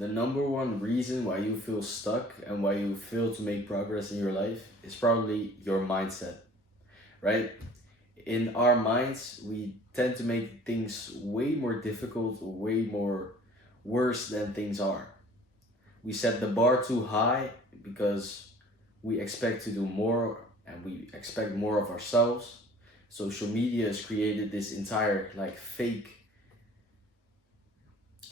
the number one reason why you feel stuck and why you fail to make progress in your life is probably your mindset, right? In our minds, we tend to make things way more difficult or way more worse than things are. We set the bar too high because we expect to do more and we expect more of ourselves. Social media has created this entire like fake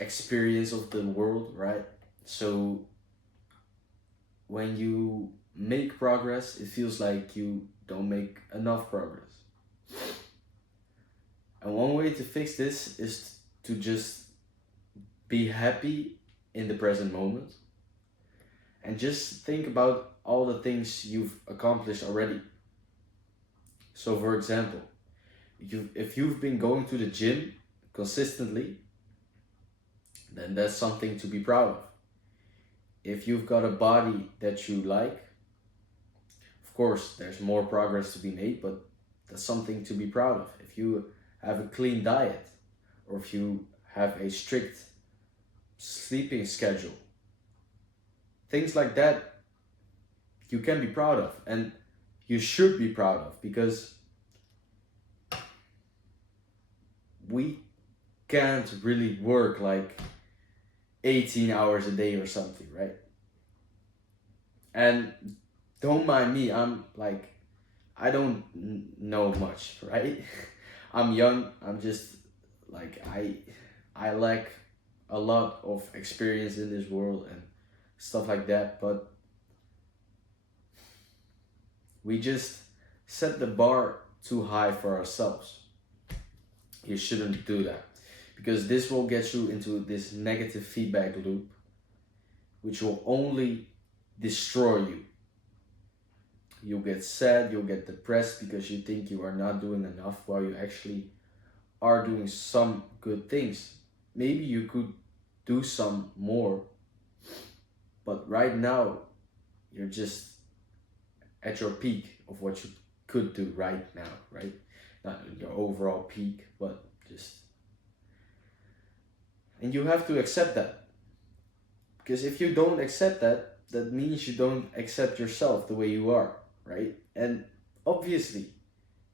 experience of the world, right? So when you make progress, it feels like you don't make enough progress. And one way to fix this is to just be happy in the present moment and just think about all the things you've accomplished already. So, for example, if you've been going to the gym consistently, then that's something to be proud of. If you've got a body that you like, of course, there's more progress to be made, but that's something to be proud of. If you have a clean diet, or if you have a strict sleeping schedule, things like that you can be proud of and you should be proud of, because we can't really work like 18 hours a day or something, right? And don't mind me, I'm like, I don't know much, right? I'm young, I'm just like, I lack a lot of experience in this world and stuff like that, but we just set the bar too high for ourselves. You shouldn't do that, because this will get you into this negative feedback loop, which will only destroy you. You'll get sad, you'll get depressed because you think you are not doing enough while you actually are doing some good things. Maybe you could do some more, but right now you're just at your peak of what you could do right now, right? Not your overall peak, but just. And you have to accept that. Because if you don't accept that, that means you don't accept yourself the way you are, right? And obviously,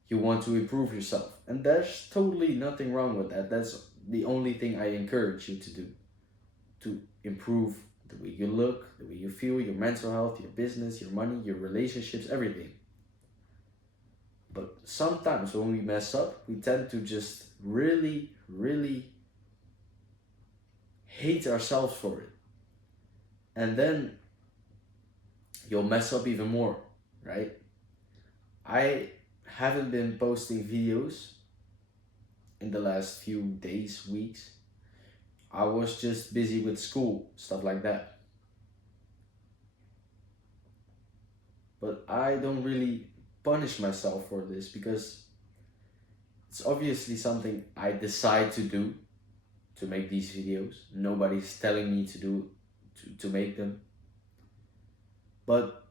you want to improve yourself. And there's totally nothing wrong with that. That's the only thing I encourage you to do. To improve the way you look, the way you feel, your mental health, your business, your money, your relationships, everything. But sometimes when we mess up, we tend to just really, really hate ourselves for it. And then you'll mess up even more, right? I haven't been posting videos in the last few days, weeks. I was just busy with school, stuff like that. But I don't really punish myself for this, because it's obviously something I decide to do, to make these videos. Nobody's telling me to do to make them. But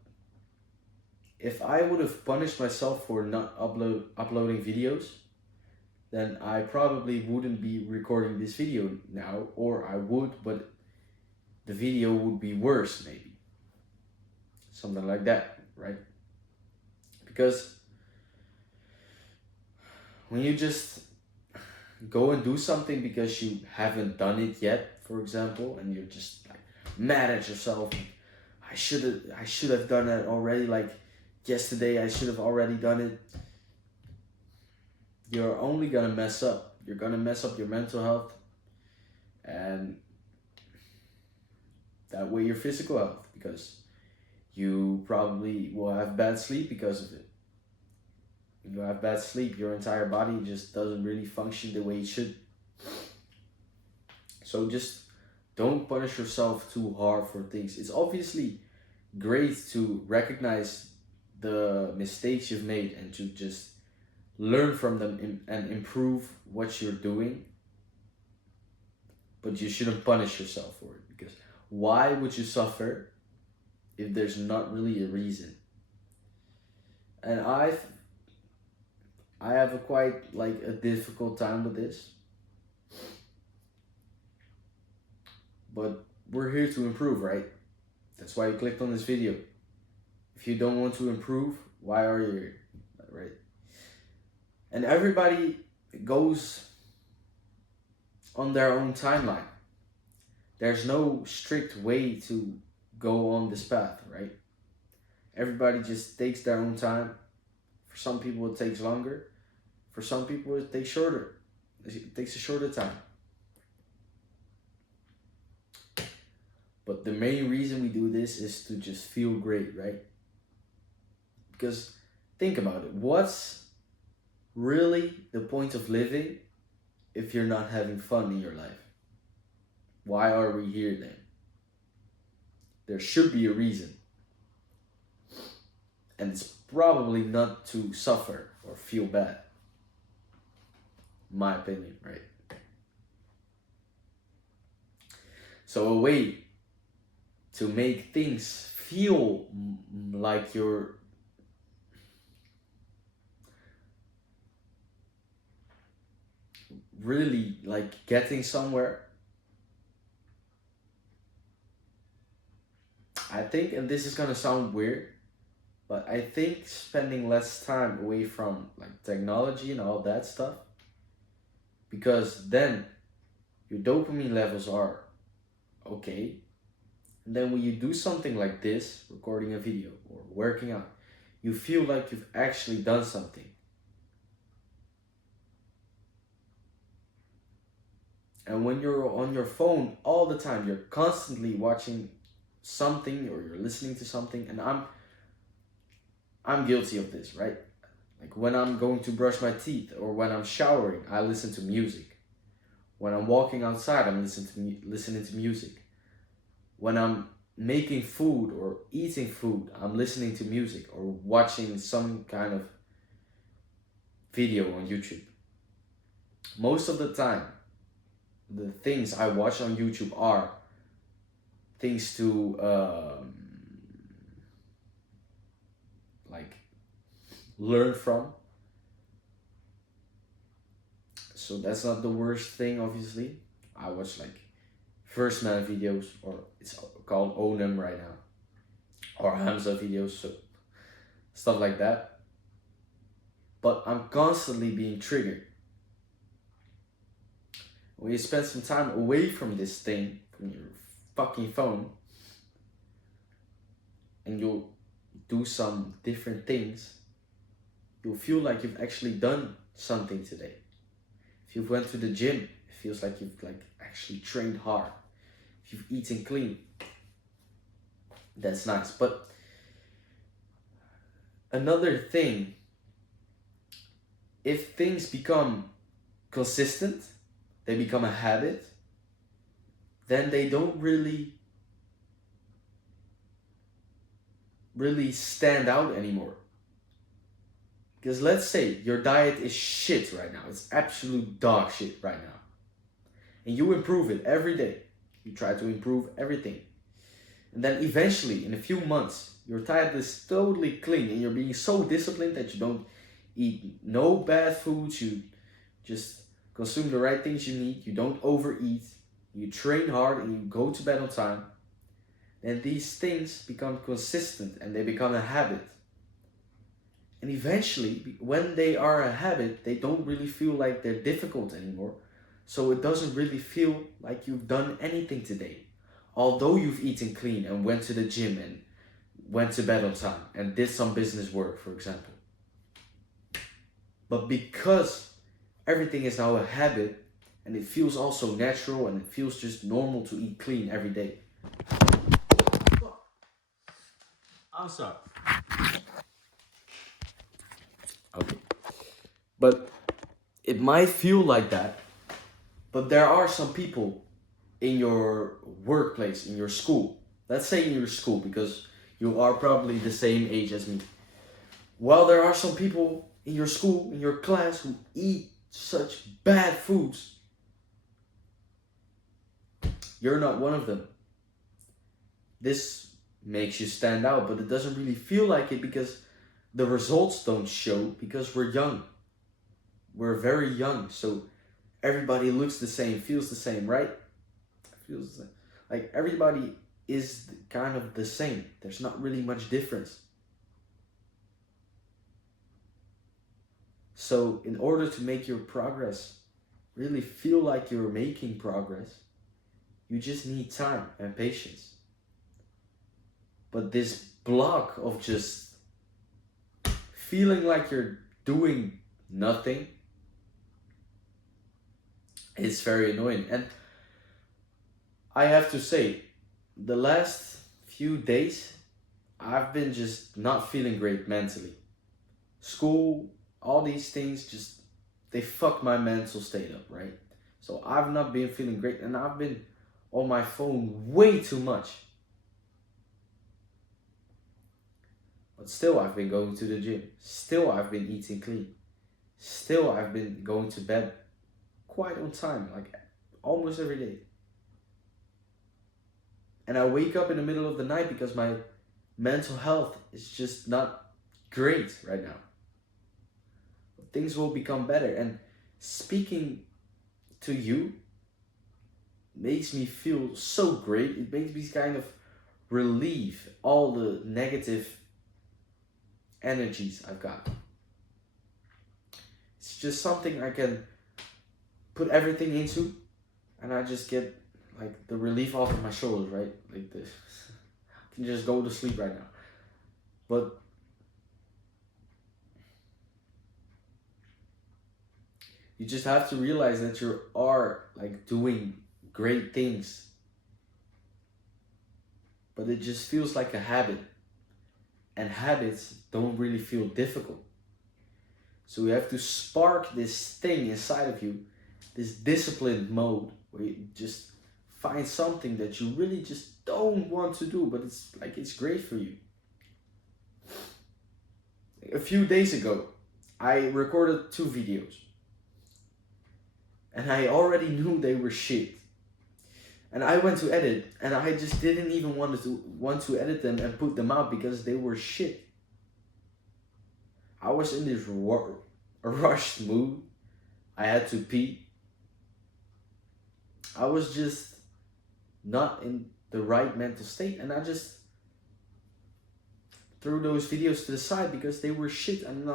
if I would have punished myself for not uploading videos, then I probably wouldn't be recording this video now, or I would, but the video would be worse, maybe. Something like that, right? Because when you just go and do something because you haven't done it yet, for example, and you're just like mad at yourself, I should have done it already, like yesterday I should have already done it. You're only gonna mess up. You're gonna mess up your mental health, and that way your physical health, because you probably will have bad sleep because of it. If you have bad sleep, your entire body just doesn't really function the way it should. So just don't punish yourself too hard for things. It's obviously great to recognize the mistakes you've made and to just learn from them and improve what you're doing. But you shouldn't punish yourself for it, because why would you suffer if there's not really a reason? And I have a quite like a difficult time with this. But we're here to improve, right? That's why you clicked on this video. If you don't want to improve, why are you here, right? And everybody goes on their own timeline. There's no strict way to go on this path, right? Everybody just takes their own time. For some people it takes longer. For some people it takes shorter. It takes a shorter time. But the main reason we do this is to just feel great, right? Because think about it. What's really the point of living if you're not having fun in your life? Why are we here then? There should be a reason. And it's probably not to suffer or feel bad. My opinion, right? So a way to make things feel like you're really like getting somewhere, I think, and this is gonna sound weird, but I think spending less time away from like technology and all that stuff, because then your dopamine levels are okay. And then when you do something like this, recording a video or working out, you feel like you've actually done something. And when you're on your phone all the time, you're constantly watching something or you're listening to something, and I'm guilty of this, right? Like when I'm going to brush my teeth or when I'm showering, I listen to music. When I'm walking outside, I'm listening to music. When I'm making food or eating food, I'm listening to music or watching some kind of video on YouTube. Most of the time, the things I watch on YouTube are things to like learn from. So that's not the worst thing, obviously. I watch like First Man videos, or it's called Onem right now, or Hamza videos, so stuff like that. But I'm constantly being triggered. When you spend some time away from this thing, from your fucking phone, and you'll do some different things, you'll feel like you've actually done something today. If you've went to the gym, it feels like you've like actually trained hard. If you've eaten clean, that's nice. But another thing, if things become consistent, they become a habit, then they don't really stand out anymore. Because let's say your diet is shit right now. It's absolute dog shit right now. And you improve it every day. You try to improve everything. And then eventually, in a few months, your diet is totally clean and you're being so disciplined that you don't eat no bad foods. You just consume the right things you need. You don't overeat. You train hard and you go to bed on time. And these things become consistent and they become a habit. And eventually, when they are a habit, they don't really feel like they're difficult anymore. So it doesn't really feel like you've done anything today. Although you've eaten clean and went to the gym and went to bed on time and did some business work, for example. But because everything is now a habit and it feels also natural and it feels just normal to eat clean every day. I'm sorry. Okay. But it might feel like that, but there are some people in your workplace, in your school. Let's say in your school, because you are probably the same age as me. Well, there are some people in your school, in your class, who eat such bad foods. You're not one of them. This makes you stand out, but it doesn't really feel like it because the results don't show, because we're young. We're very young, so everybody looks the same, feels the same, right? Feels the same. Like everybody is kind of the same. There's not really much difference. So in order to make your progress really feel like you're making progress, you just need time and patience. But this block of just feeling like you're doing nothing is very annoying. And I have to say, the last few days, I've been just not feeling great mentally. School, all these things just, they fuck my mental state up, right? So I've not been feeling great, and I've been on my phone way too much. But still I've been going to the gym. Still I've been eating clean. Still I've been going to bed quite on time, like almost every day. And I wake up in the middle of the night because my mental health is just not great right now. Things will become better, and speaking to you makes me feel so great. It makes me kind of relieve all the negative energies I've got. It's just something I can put everything into, and I just get like the relief off of my shoulders, right? Like this. I can just go to sleep right now. But you just have to realize that you are like doing great things, but it just feels like a habit, and habits don't really feel difficult. So you have to spark this thing inside of you, this disciplined mode where you just find something that you really just don't want to do, but it's like it's great for you. A few days ago, I recorded 2 videos. And I already knew they were shit. And I went to edit, and I just didn't even want to edit them and put them out because they were shit. I was in this rushed mood. I had to pee. I was just not in the right mental state, and I just threw those videos to the side because they were shit. I'm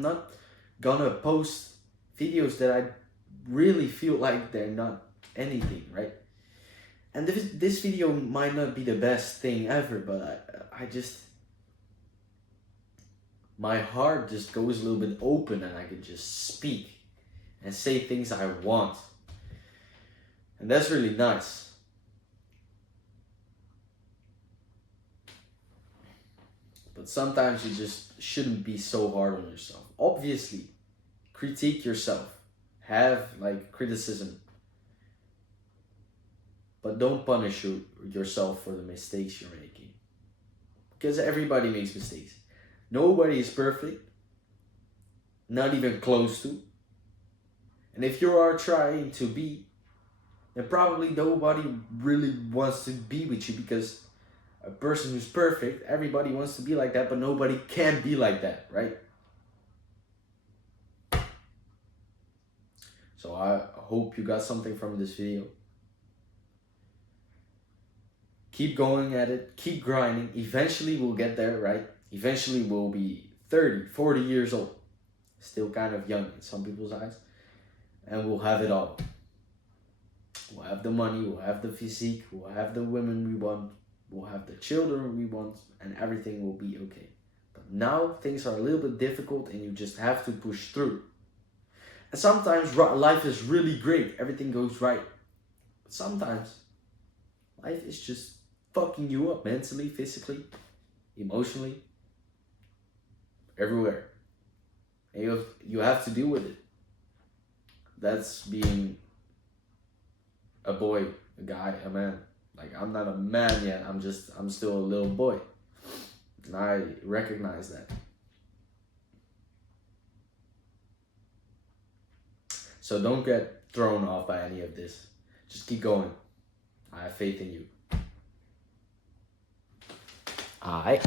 not gonna post videos that I really feel like they're not anything, right? And this video might not be the best thing ever, but I just, my heart just goes a little bit open, and I can just speak and say things I want. And that's really nice. But sometimes you just shouldn't be so hard on yourself. Obviously, critique yourself. Have like criticism, but don't punish yourself for the mistakes you're making, because everybody makes mistakes. Nobody is perfect, not even close to. And if you are trying to be, then probably nobody really wants to be with you, because a person who's perfect, everybody wants to be like that, but nobody can be like that, right? So I hope you got something from this video. Keep going at it, keep grinding. Eventually we'll get there, right? Eventually we'll be 30, 40 years old. Still kind of young in some people's eyes. And we'll have it all. We'll have the money, we'll have the physique, we'll have the women we want, we'll have the children we want, and everything will be okay. But now things are a little bit difficult, and you just have to push through. And sometimes life is really great, everything goes right. But sometimes life is just fucking you up mentally, physically, emotionally, everywhere. And you have to deal with it. That's being a boy, a guy, a man. Like, I'm not a man yet, I'm still a little boy. And I recognize that. So don't get thrown off by any of this. Just keep going. I have faith in you. Alright.